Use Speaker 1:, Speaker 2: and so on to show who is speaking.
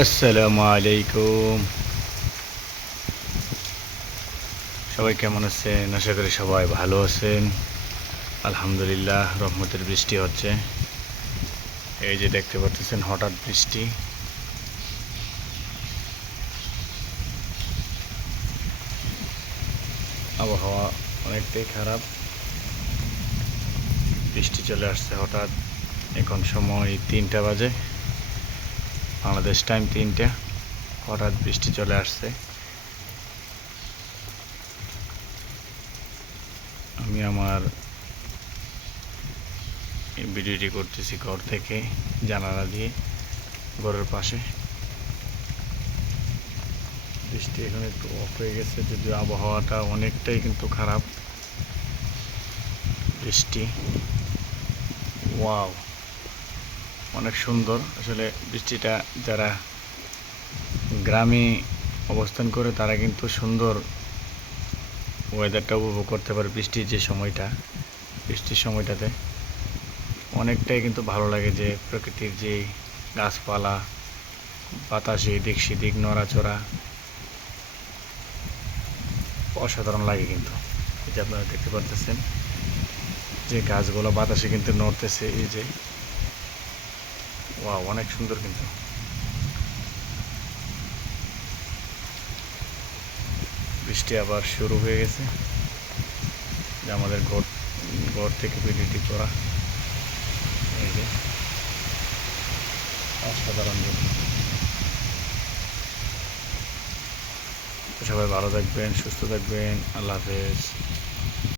Speaker 1: আসসালামু আলাইকুম। সবাই কেমন আছেন? আশা করি সবাই ভালো আছেন। আলহামদুলিল্লাহ, রহমতের বৃষ্টি হচ্ছে। এই যে দেখতে পাচ্ছেন, হঠাৎ বৃষ্টি। আবহাওয়া অনেকটাই খারাপ। বৃষ্টি চলে আসছে হঠাৎ। এখন সময় তিনটা বাজে। বাংলাদেশ টাইম তিনটে। হঠাৎ বৃষ্টি চলে আসছে। আমি আমার ভিডিওটি করতেছি ঘর থেকে, জানালা দিয়ে, ঘরের পাশে। বৃষ্টি এখন একটু অফ হয়ে গেছে, যদিও আবহাওয়াটা অনেকটাই কিন্তু খারাপ। বৃষ্টি। ওয়াও অনেক সুন্দর। আসলে বৃষ্টিটা যারা গ্রামে অবস্থান করে, তারা কিন্তু সুন্দর ওয়েদারটা উপভোগ করতে পারে বৃষ্টির যে সময়টা, বৃষ্টির সময়টাতে। অনেকটাই কিন্তু ভালো লাগে যে প্রকৃতির যে গাছপালা, বাতাসে এদিক সেদিক নড়াচড়া, অসাধারণ লাগে কিন্তু। এই যে আপনারা দেখতে পারতেছেন যে গাছগুলো বাতাসে কিন্তু নড়তেছে, এই যে ওয়া অনেক সুন্দর কিন্তু। বৃষ্টি আবার শুরু হয়ে গেছে। যে আমাদের ঘর ঘর থেকে ভিডিওটি করা অসাধারণ সবাই ভালো থাকবেন, সুস্থ থাকবেন। আল্লাহ হাফেজ।